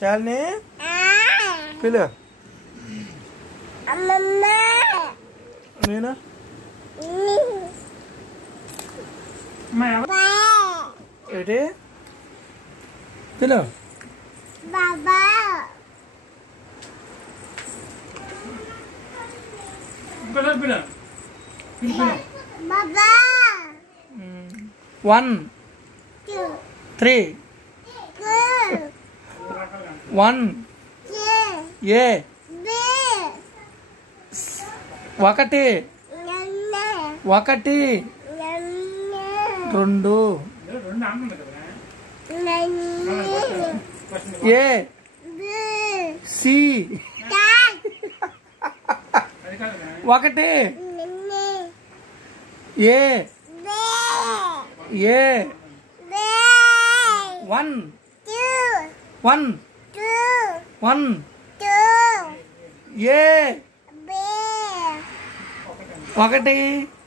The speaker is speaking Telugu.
శాలిని పిలు. నేను ఏంటి పిలు. One 3 1 A 1 1 2 A C 1 A 1 A 1